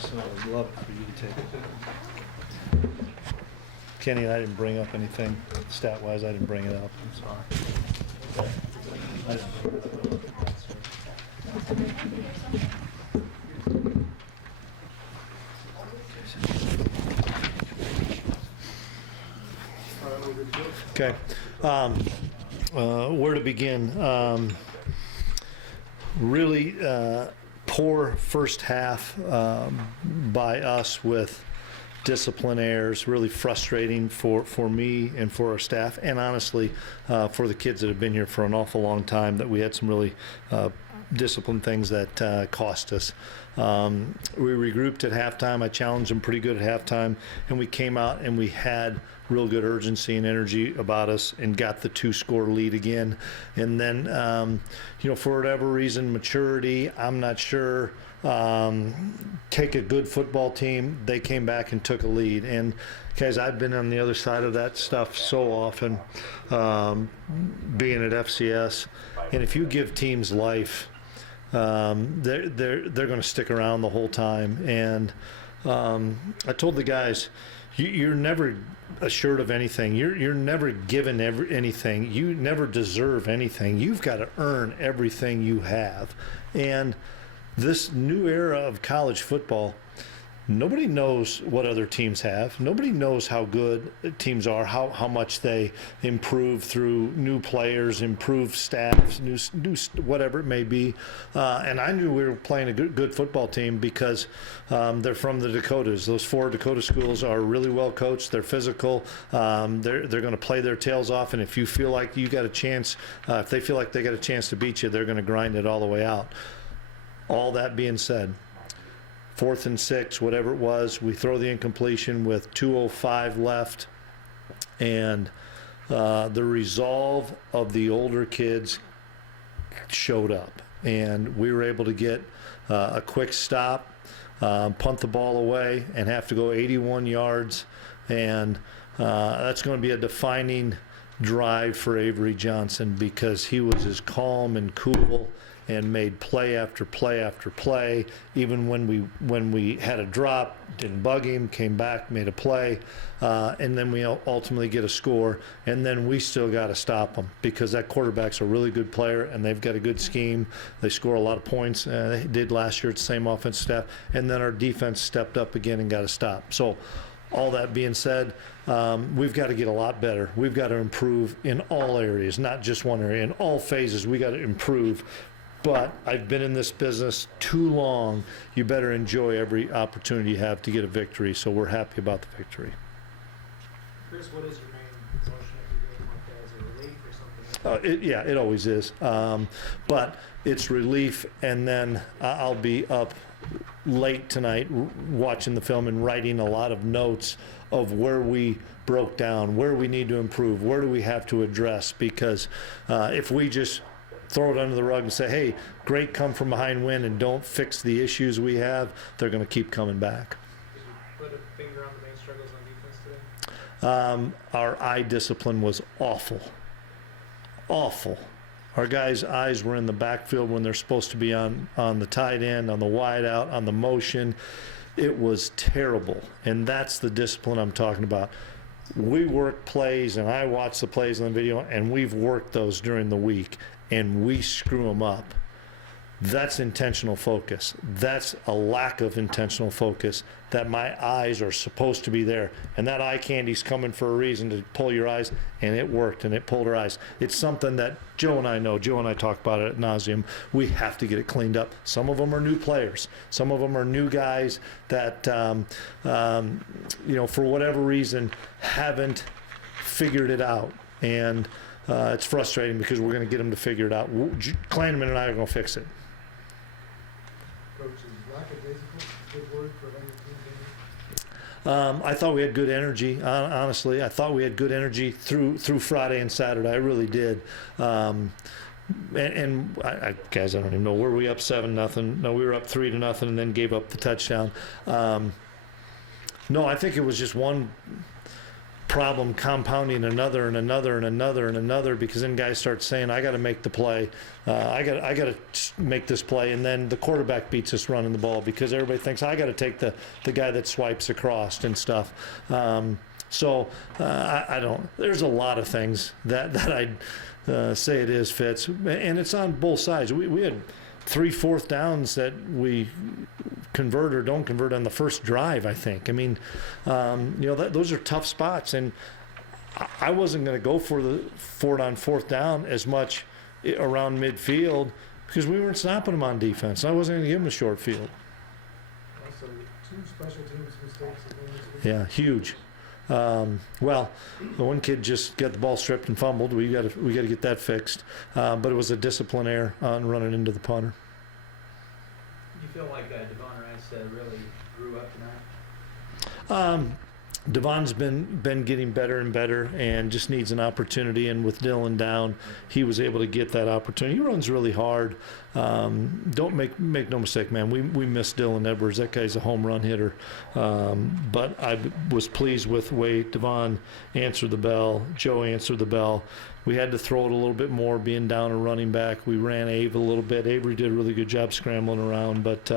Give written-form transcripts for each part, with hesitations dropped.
Justin, I would love it for you to take it. Kenny and I didn't bring up anything stat-wise. I didn't bring it up. I'm sorry. I didn't bring it up. Okay. Where to begin? Really poor first half by us with discipline errors, really frustrating for me and for our staff, and honestly for the kids that have been here for an awful long time, that we had some really discipline things that cost us. We regrouped at halftime. I challenged them pretty good at halftime, and we came out and we had real good urgency and energy about us and got the 2-score lead again. And then, for whatever reason, maturity, I'm not sure, take a good football team, they came back and took a lead. And guys, I've been on the other side of that stuff so often, being at FCS. And if you give teams life, they're going to stick around the whole time. And I told the guys, you're never assured of anything. You're never given anything. You never deserve anything. You've got to earn everything you have. And this new era of college football, nobody knows what other teams have. Nobody knows how good teams are, how much they improve through new players, improved staffs, new whatever it may be. And I knew we were playing a good football team because they're from the Dakotas. Those 4 Dakota schools are really well coached. They're physical. They're going to play their tails off. And if you feel like you got a chance, if they feel like they got a chance to beat you, they're going to grind it all the way out. All that being said, 4th and 6, whatever it was, we throw the incompletion with 2:05 left, and the resolve of the older kids showed up, and we were able to get a quick stop, punt the ball away, and have to go 81 yards, and that's going to be a defining drive for Avery Johnson, because he was as calm and cool and made play after play after play. Even when we had a drop, didn't bug him, came back, made a play, and then we ultimately get a score, and then we still got to stop them, because that quarterback's a really good player and they've got a good scheme. They score a lot of points. They did last year at the same offensive staff, and then our defense stepped up again and got a stop. So all that being said, we've got to get a lot better. We've got to improve in all areas, not just one area. In all phases, we got to improve. But I've been in this business too long. You better enjoy every opportunity you have to get a victory. So we're happy about the victory. Chris, what is your main emotion after game like that? Is it relief or something? It always is. But it's relief, and then I'll be up late tonight watching the film and writing a lot of notes of where we broke down, where we need to improve, where do we have to address. Because if we just throw it under the rug and say, hey, great come from behind win, and don't fix the issues we have, they're going to keep coming back. Did you put a finger on the main struggles on defense today? Our eye discipline was awful. Our guys' eyes were in the backfield when they're supposed to be on the tight end, on the wide out, on the motion. It was terrible, and that's the discipline I'm talking about. We work plays, and I watch the plays on the video, and we've worked those during the week, and we screw them up. That's intentional focus. That's a lack of intentional focus, that my eyes are supposed to be there. And that eye candy's coming for a reason, to pull your eyes, and it worked, and it pulled our eyes. It's something that Joe and I know. Joe and I talk about it ad nauseum. We have to get it cleaned up. Some of them are new players. Some of them are new guys that, for whatever reason, haven't figured it out. And it's frustrating, because we're going to get them to figure it out. Klieman and I are going to fix it. Coach, is lackadaisical a good word for letting your team game? I thought we had good energy. Honestly, I thought we had good energy through Friday and Saturday. I really did. And guys, I don't even know. Were we up 7-0? No, we were up 3-0, and then gave up the touchdown. No, I think it was just one problem compounding another and another and another and another, because then guys start saying, I got to make the play, I got to make this play, and then the quarterback beats us running the ball because everybody thinks I got to take the guy that swipes across and stuff. So I don't. There's a lot of things that I'd say it is, Fitz, and it's on both sides. We had 3 4th downs that we convert or don't convert on the first drive, I think. I mean, those are tough spots, and I wasn't going to go for it on 4th down as much around midfield because we weren't stopping them on defense. I wasn't going to give them a short field. Also, 2 special teams mistakes. Yeah, huge. Well, the one kid just got the ball stripped and fumbled. We got to get that fixed. But it was a discipline error on running into the punter. You feel like Devon Rice really grew up tonight? Devon's been getting better and better, and just needs an opportunity. And with Dylan down, he was able to get that opportunity. He runs really hard. Don't make no mistake, man. We miss Dylan Edwards. That guy's a home run hitter. But I was pleased with the way Devon answered the bell. Joe answered the bell. We had to throw it a little bit more, being down a running back. We ran Abe a little bit. Avery did a really good job scrambling around. But,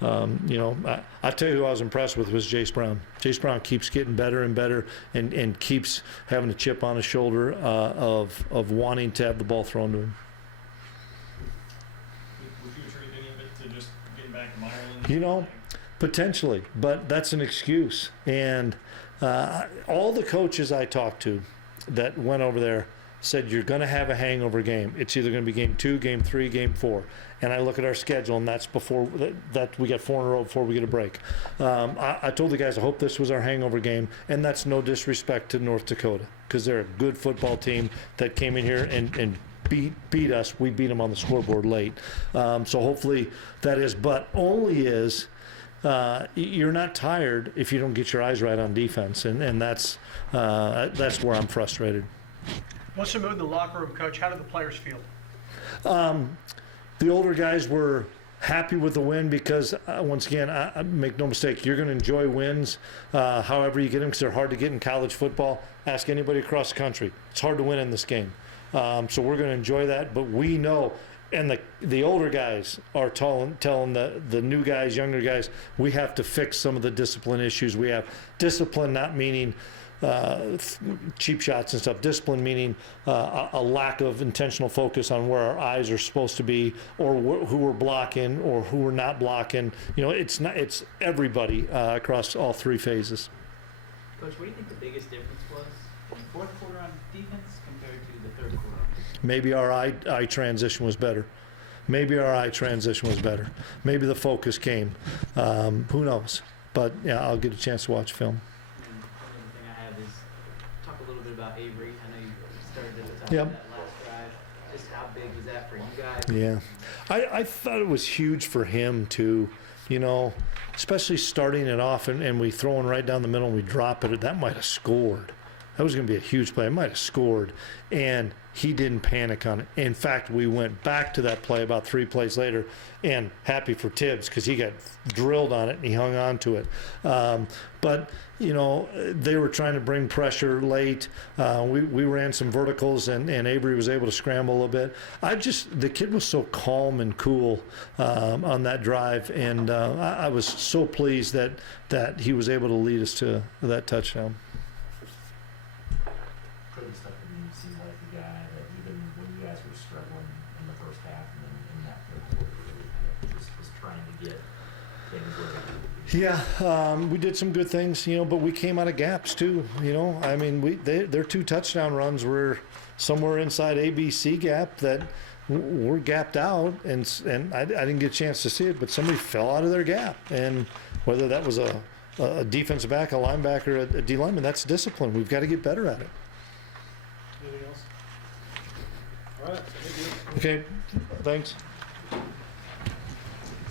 I tell you who I was impressed with was Jace Brown. Jace Brown keeps getting better and better, and keeps having a chip on his shoulder of wanting to have the ball thrown to him. Would you attribute any of it to just getting back to Ireland? Potentially, but that's an excuse. And all the coaches I talked to that went over there said, you're going to have a hangover game. It's either going to be game 2, game 3, game 4. And I look at our schedule, and that's before that we got 4 in a row before we get a break. I told the guys I hope this was our hangover game, and that's no disrespect to North Dakota, because they're a good football team that came in here and beat us. We beat them on the scoreboard late. So hopefully that is, but only is you're not tired if you don't get your eyes right on defense, and that's where I'm frustrated. What's the mood in the locker room, Coach? How do the players feel? The older guys were happy with the win because, once again, I make no mistake, you're going to enjoy wins however you get them, because they're hard to get in college football. Ask anybody across the country. It's hard to win in this game. So we're going to enjoy that, but we know, and the older guys are telling the new guys, younger guys, we have to fix some of the discipline issues we have. Discipline not meaning cheap shots and stuff. Discipline meaning a lack of intentional focus on where our eyes are supposed to be, or who we're blocking or who we're not blocking. It's everybody across all 3 phases. Coach, what do you think the biggest difference was in the 4th quarter on defense compared to the 3rd quarter? Maybe our eye transition was better. Maybe the focus came. Who knows? But yeah, I'll get a chance to watch film. Another thing I have is talk a little bit about Avery. I know you started at the top Yep. of that last drive. Just how big was that for you guys? Yeah, I thought it was huge for him too. Especially starting it off and we throwing right down the middle and we drop it. That might have scored. That was going to be a huge play. It might have scored, and he didn't panic on it. In fact, we went back to that play about 3 plays later, and happy for Tibbs because he got drilled on it and he hung on to it. But they were trying to bring pressure late. We ran some verticals, and Avery was able to scramble a little bit. The kid was so calm and cool on that drive, and I was so pleased that he was able to lead us to that touchdown. Pretty stuff to me seems like the guy that even when you guys were struggling in the first half and then in that 3rd quarter, really kind of just was trying to get things where they Yeah, we did some good things, but we came out of gaps too. I mean, their 2 touchdown runs were somewhere inside ABC gap that were gapped out, and I didn't get a chance to see it, but somebody fell out of their gap, and whether that was a defensive back, a linebacker, a D lineman, that's discipline. We've got to get better at it. Anything else? All right. So Okay, thanks.